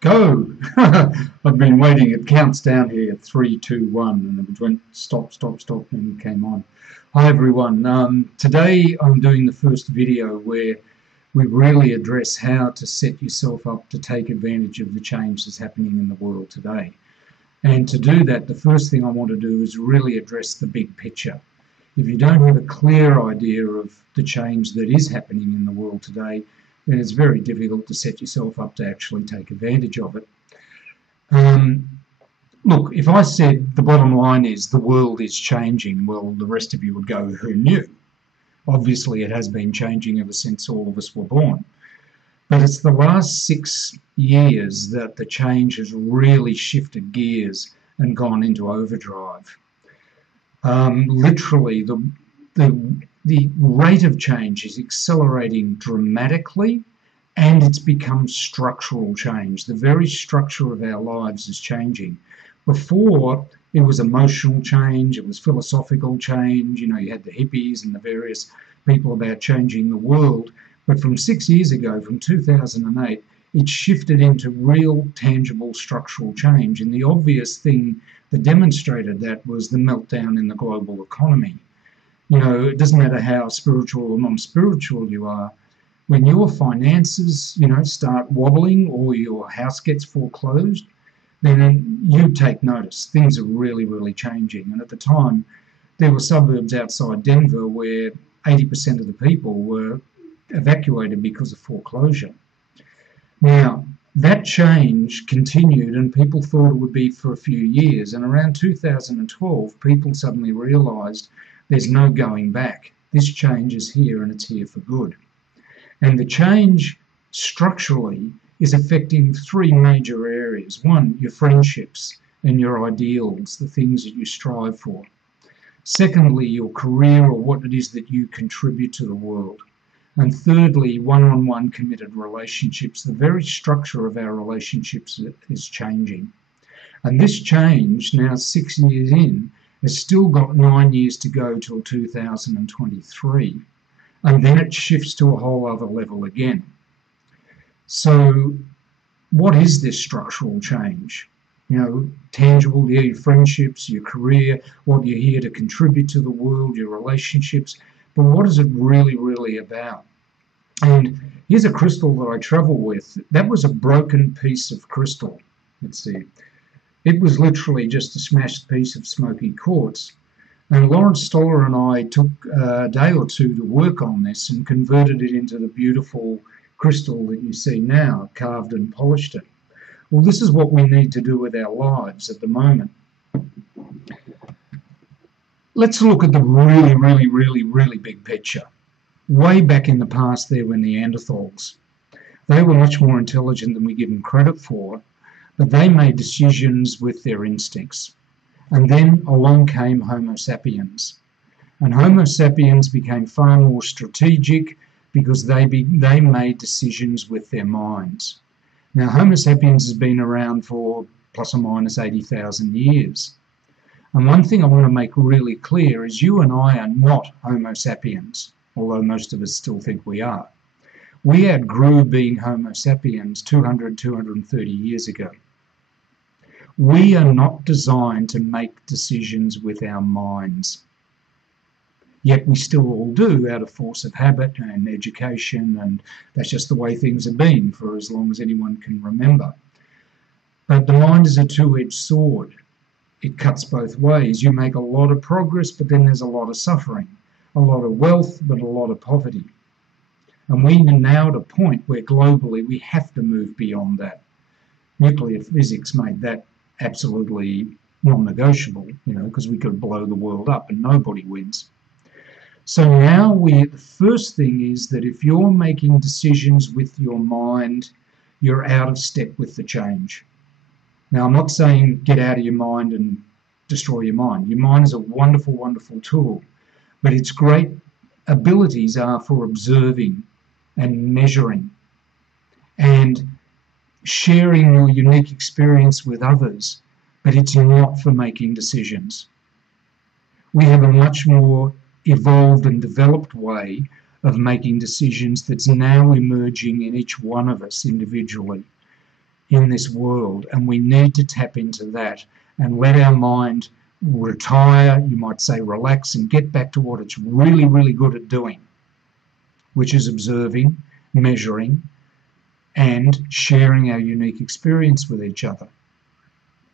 Go! I've been waiting. It counts down here, 3, 2, 1, and it went stop, stop, stop, and it came on. Hi everyone. Today I'm doing the first video where we really address how to set yourself up to take advantage of the change that's happening in the world today. And to do that, the first thing I want to do is really address the big picture. If you don't have a clear idea of the change that is happening in the world today, then it's very difficult to set yourself up to actually take advantage of it. Look, if I said the bottom line is the world is changing, well, the rest of you would go, who knew? Obviously, it has been changing ever since all of us were born. But it's the last 6 years that the change has really shifted gears and gone into overdrive. Literally, the rate of change is accelerating dramatically, and it's become structural change. The very structure of our lives is changing. Before, it was emotional change, it was philosophical change, you had the hippies and the various people about changing the world. But from 6 years ago, from 2008, it shifted into real, tangible structural change. And the obvious thing that demonstrated that was the meltdown in the global economy. It doesn't matter how spiritual or non-spiritual you are, when your finances, start wobbling or your house gets foreclosed, then you take notice. Things are really, really changing. And at the time, there were suburbs outside Denver where 80% of the people were evacuated because of foreclosure. Now, that change continued, and people thought it would be for a few years. And around 2012, people suddenly realized there's no going back. This change is here, and it's here for good. And the change structurally is affecting 3 major areas. One, your friendships and your ideals, the things that you strive for. Secondly, your career, or what it is that you contribute to the world. And thirdly, one-on-one committed relationships. The very structure of our relationships is changing. And this change, now 6 years in, has still got 9 years to go till 2023. And then it shifts to a whole other level again. So what is this structural change? Tangible, your friendships, your career, what you're here to contribute to the world, your relationships. But what is it really, really about? And here's a crystal that I travel with. That was a broken piece of crystal. Let's see. It was literally just a smashed piece of smoky quartz. And Lawrence Stoller and I took a day or two to work on this and converted it into the beautiful crystal that you see now, carved and polished it. Well, this is what we need to do with our lives at the moment. Let's look at the really, really, really, really big picture. Way back in the past, there were Neanderthals. They were much more intelligent than we give them credit for, but they made decisions with their instincts. And then along came Homo sapiens. And Homo sapiens became far more strategic because they made decisions with their minds. Now, Homo sapiens has been around for plus or minus 80,000 years. And one thing I want to make really clear is you and I are not Homo sapiens, although most of us still think we are. We outgrew being Homo sapiens 200, 230 years ago. We are not designed to make decisions with our minds. Yet we still all do out of force of habit and education, and that's just the way things have been for as long as anyone can remember. But the mind is a two-edged sword. It cuts both ways. You make a lot of progress, but then there's a lot of suffering, a lot of wealth, but a lot of poverty. And we are now at a point where globally we have to move beyond that. Nuclear physics made that absolutely non-negotiable, because we could blow the world up and nobody wins. So now the first thing is that if you're making decisions with your mind, you're out of step with the change. Now, I'm not saying get out of your mind and destroy your mind. Your mind is a wonderful, wonderful tool, but its great abilities are for observing and measuring and sharing your unique experience with others, but it's not for making decisions. We have a much more evolved and developed way of making decisions that's now emerging in each one of us individually. in this world, and we need to tap into that and let our mind retire, you might say relax, and get back to what it's really, really good at doing, which is observing, measuring, and sharing our unique experience with each other.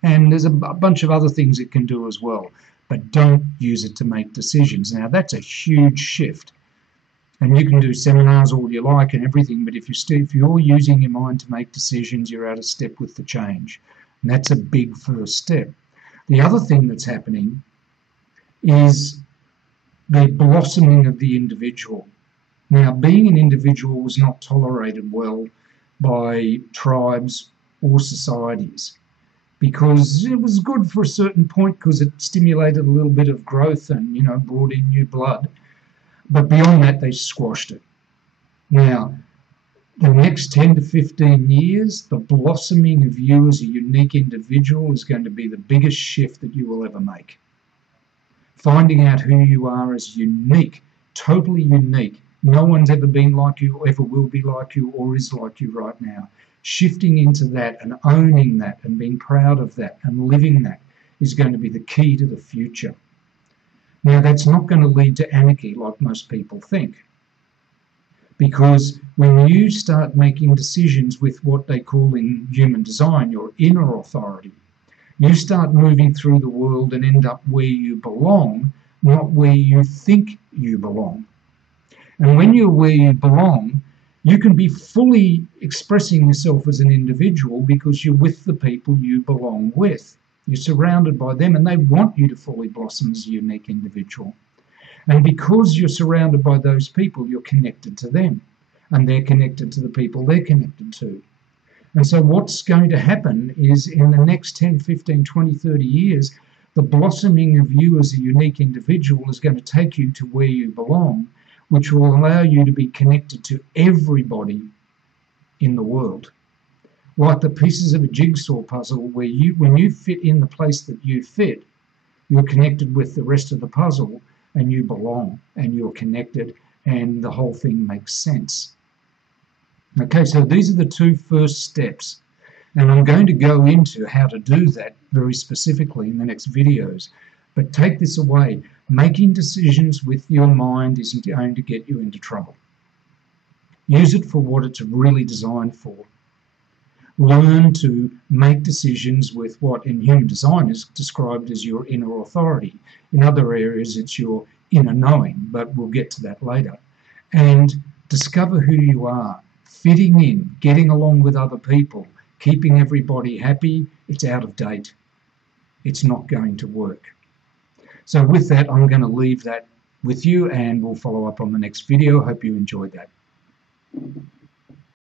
And there's a bunch of other things it can do as well, but don't use it to make decisions. Now, that's a huge shift. And you can do seminars all you like and everything, but if you're using your mind to make decisions, you're out of step with the change. And that's a big first step. The other thing that's happening is the blossoming of the individual. Now, being an individual was not tolerated well by tribes or societies, because it was good for a certain point because it stimulated a little bit of growth and, brought in new blood. But beyond that, they squashed it. Now, the next 10 to 15 years, the blossoming of you as a unique individual is going to be the biggest shift that you will ever make. Finding out who you are as unique, totally unique. No one's ever been like you, or ever will be like you, or is like you right now. Shifting into that and owning that and being proud of that and living that is going to be the key to the future. Now, that's not going to lead to anarchy like most people think, because when you start making decisions with what they call in human design your inner authority, you start moving through the world and end up where you belong, not where you think you belong. And when you're where you belong, you can be fully expressing yourself as an individual because you're with the people you belong with. You're surrounded by them, and they want you to fully blossom as a unique individual. And because you're surrounded by those people, you're connected to them, and they're connected to the people they're connected to. And so what's going to happen is in the next 10, 15, 20, 30 years, the blossoming of you as a unique individual is going to take you to where you belong, which will allow you to be connected to everybody in the world. Like the pieces of a jigsaw puzzle where when you fit in the place that you fit, you're connected with the rest of the puzzle and you belong and you're connected and the whole thing makes sense. Okay, so these are the two first steps. And I'm going to go into how to do that very specifically in the next videos. But take this away. Making decisions with your mind isn't going to get you into trouble. Use it for what it's really designed for. Learn to make decisions with what in human design is described as your inner authority. In other areas, it's your inner knowing, but we'll get to that later. And discover who you are. Fitting in, getting along with other people, keeping everybody happy, it's out of date. It's not going to work. So with that, I'm going to leave that with you and we'll follow up on the next video. Hope you enjoyed that.